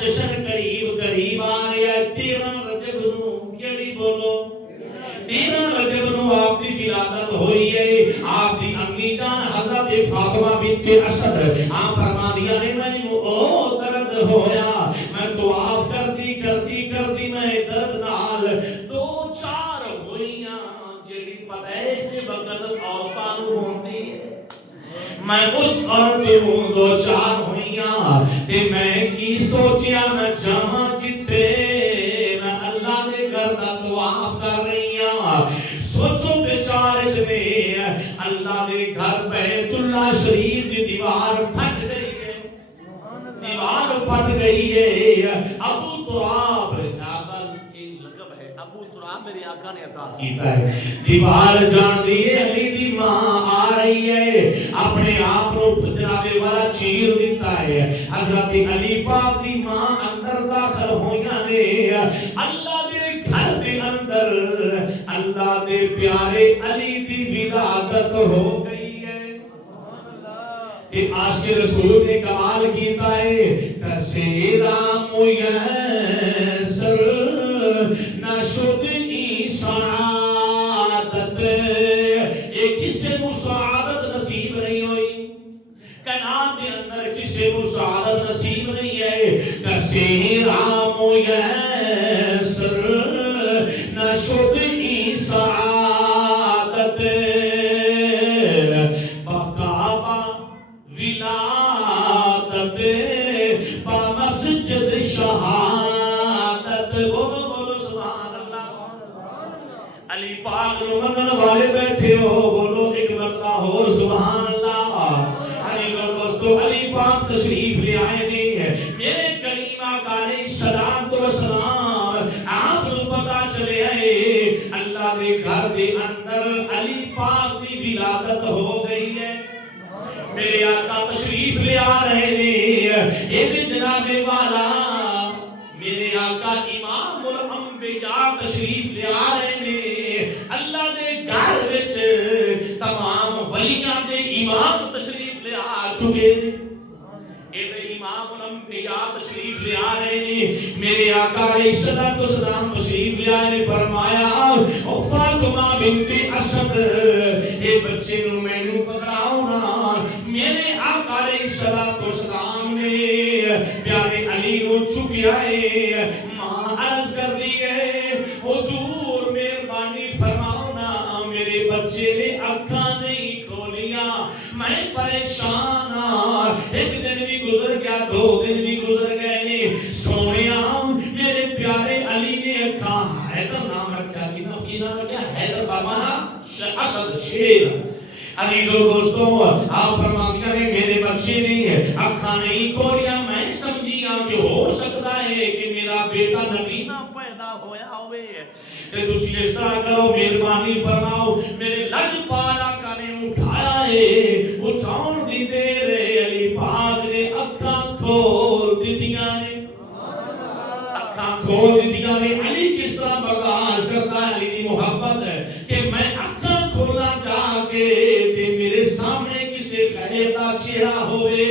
جشن قریب قریب آ رہا ہے 13 رجب نو کیڑی بولو 13 رجب نو آپ دی ولادت ہوئی ہے آپ دی امی جان حضرت فاطمہ بنت اسد آپ فرما دیا نے میں او درد ہویا میں طواف کرتی کرتی کرتی میں درد نال دو چار ہوئیاں جڑی پیدائش دے وقت عورتاں نوں ہوندی ہے میں اس عورت نوں دو چار ہوئیاں تے میں کی سوچیا میں جاواں کتے میں اللہ دے گھر دا طواف کر رہی ہاں سوچو بیچارے نے اللہ دے گھر بیت اللہ شریف دی دیوار پھٹ گئی ہے دیوار پھٹ گئی ہے ابو تراب لقب ہے ابو تراب میرے آقا نے عطا کیتا ہے دیوار جان دی علی دی ماں آ رہی ہے اپنے آپ کو جناب والا چیر دیتا ہے حضرت علی پاک دی ماں اندر داخل ہویاں نے اللہ دے گھر دے اندر اللہ دے پیارے علی دی ولادت ہو گئی ہے کہ عاشق رسول نے کمال کیتا ہے کسیرا میسر نہ شد ای سعادت ایک کسے مساعدت نصیب نہیں ہوئی کائنات کے اندر کسے مساعدت نصیب نہیں ہے کسیرا میسر نہ شد ای سعادت بقابا ولادت با مسجد شہادت بولو بولو سبحان اللہ علی پاک نو منن والے بیٹھے ہو بولو ایک مرتبہ ہو سبحان اللہ علی دوستو علی پاک تشریف لے آئے نے میرے کریم آقا علیہ الصلوۃ والسلام آپ کو پتہ چلے ہے اللہ دے گھر دے اندر علی پاک دی ولادت ہو گئی ہے میرے آقا تشریف لے آ رہے نے اے جناب والا میرے آقا امام الانبیاء تشریف لے آ رہے نے اللہ دے گھر وچ تمام ولیاں دے امام تشریف لے آ چکے نے اے امام الانبیاء تشریف لے آ رہے نے میرے آقا علیہ الصلوۃ والسلام تشریف لے آئے نے فرمایا او فاطمہ بنت اسد اے بچے نو مینوں پکڑاؤ نا میرے آقا علیہ الصلوۃ والسلام نے پیارے علی کو چکیا ہے ماں عرض کر دی ہے حضور مہربانی فرماؤ نا میرے بچے نے آنکھاں نہیں کھولیاں میں پریشان ہاں ایک دن بھی گزر گیا دو دن بھی گزر گئے نے سونیا میرے پیارے علی نے آنکھاں حیدر نام رکھا کی نام رکھا حیدر بابا نا اسد شیر عزیزو دوستو آپ فرما دیا کہ میرے بچے نے آنکھاں نہیں کھولیاں میں سمجھیا کہ ہو سکتا ہے کہ میرا بیٹا نبی نہ پیدا ہویا ہوئے کہ تسی اس طرح کرو مہربانی فرماؤ میرے لجپال آقا نے اٹھایا ہے اٹھاؤن دی دیر علی پاک نے آنکھاں کھول دیتیاں نے آنکھاں کھول دیتیاں نے علی کس طرح برداشت کرتا ہے علی دی محبت ہے کہ میں آنکھاں کھولا جا کے میرے سامنے کسے غیر دا چہرہ ہوئے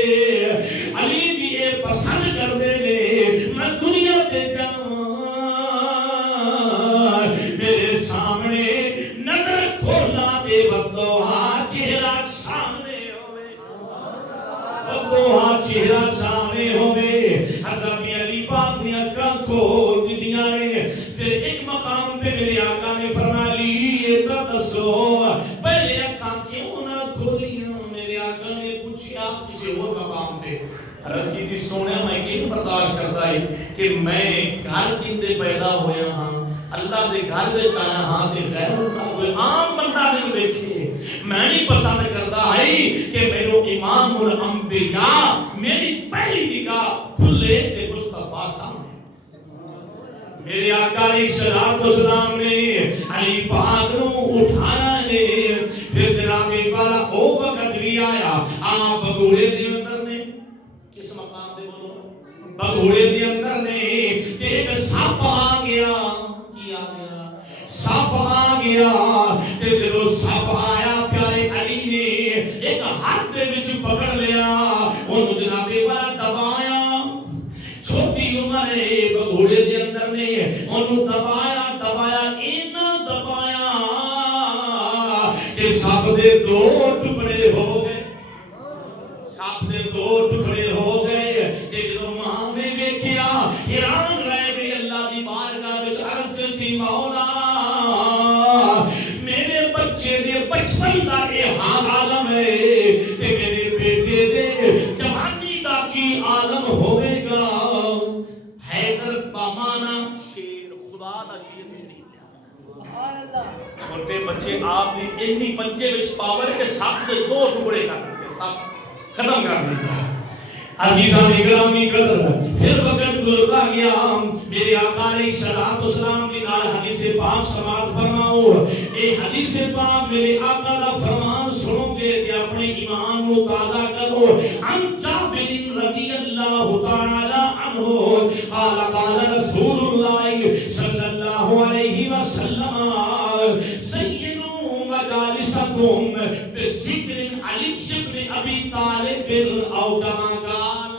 علی بھی یہ پسند کر دے لے میں دنیا تے جاؤں میرے سامنے نظر کھولا دے وقتوہا چہرہ سامنے ہوئے وقتوہا چہرہ سامنے ہوئے حضرت علی پاک نے آنکھاں کھول دیتیاں نے پھر ایک مقام پہ میرے آقا نے فرما لی یہ دسو پہلے آنکھاں کیوں نہ کھولیاں میرے آقا نے پوچھا کسی اور مقام پہ رسیدی سونے میں کیوں برداشت کرتا ہے کہ میں گھر کندے پیدا ہویا ہاں اللہ دے گھر میں چاہا ہاں تے غیر اللہ کوئی عام بندہ نہیں بیٹھے میں نہیں پسند کرتا ہے کہ میرو امام الانبیاء میری پہلی نگاہ کھلے تے مصطفیٰ سامنے میرے آقا علیہ الصلوۃ والسلام نے علی پاک نو اٹھایا نے پھر جناب والا او وقت بھی آیا آپ بگوڑے دے اندر نے کس مقام پہ بولو بگوڑے دے اندر نے ایک سپ آ گیا کی آ گیا سپ آ گیا تے جدوں سپ آیا پیارے علی نے ایک ہاتھ دے وچ پکڑ لیا اونوں جناب والا دبایا چھوٹی عمر بگھوڑے دے اندر نے انہوں دبایا دبایا اینا دبایا کہ سب دے دو ٹکڑے ہو گئے سب دے دو ٹکڑے ہو گئے کہ جو ماں نے دیکھیا حیران رہ گئی اللہ دی بارگاہ وچ عرض کرتی مولا میرے بچے دے بچپن دا یہ حال عالم ہے کہ میرے بیٹے دے جوانی دا کی عالم ہوئے گا حیدر بامانا شیر خدا دا شیر چھوٹے بچے آپ نے اتنی پنجے وچ پاور ہے کہ سب دے دو ٹکڑے کر دیتے سب ختم کر دیتا عزیزان گرامی قدر پھر وقت گزرتا گیا میرے آقا علیہ الصلوۃ والسلام نے نال حدیث پاک سماعت فرماؤ اے حدیث پاک میرے آقا کا فرمان سنو گے کہ اپنے ایمان کو تازہ کرو عن جابر رضی اللہ تعالی عنہ قال قال رسول اللہ صلی اللہ علیہ وسلم سیدوا مجالسکم بذکر علی بن ابی طالب او کما قال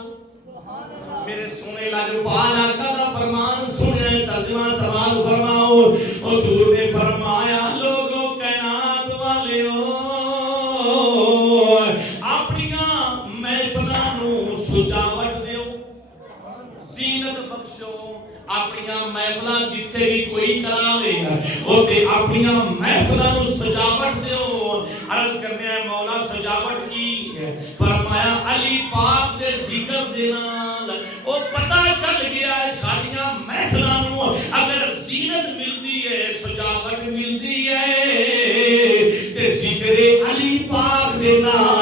میرے سونے والے پالا کا فرمان سنے ترجمہ سوال فرماؤ حضور نے فرمایا لوگوں کائنات والےو اپنی محفلاں نو سجاوٹ دیو زینت بخشو اپنی محفلاں جتھے بھی کوئی کراوے اوتے اپنی محفلاں نو سجاوٹ دیو عرض کرنے ہے مولا سجاوٹ کی فرمایا علی پاک دے ذکر دے نال او پتہ چل گیا ہے ساڈیاں محفلاں نو اگر زینت ملدی ہے سجاوٹ ملدی ہے تے ذکر علی پاک دے نال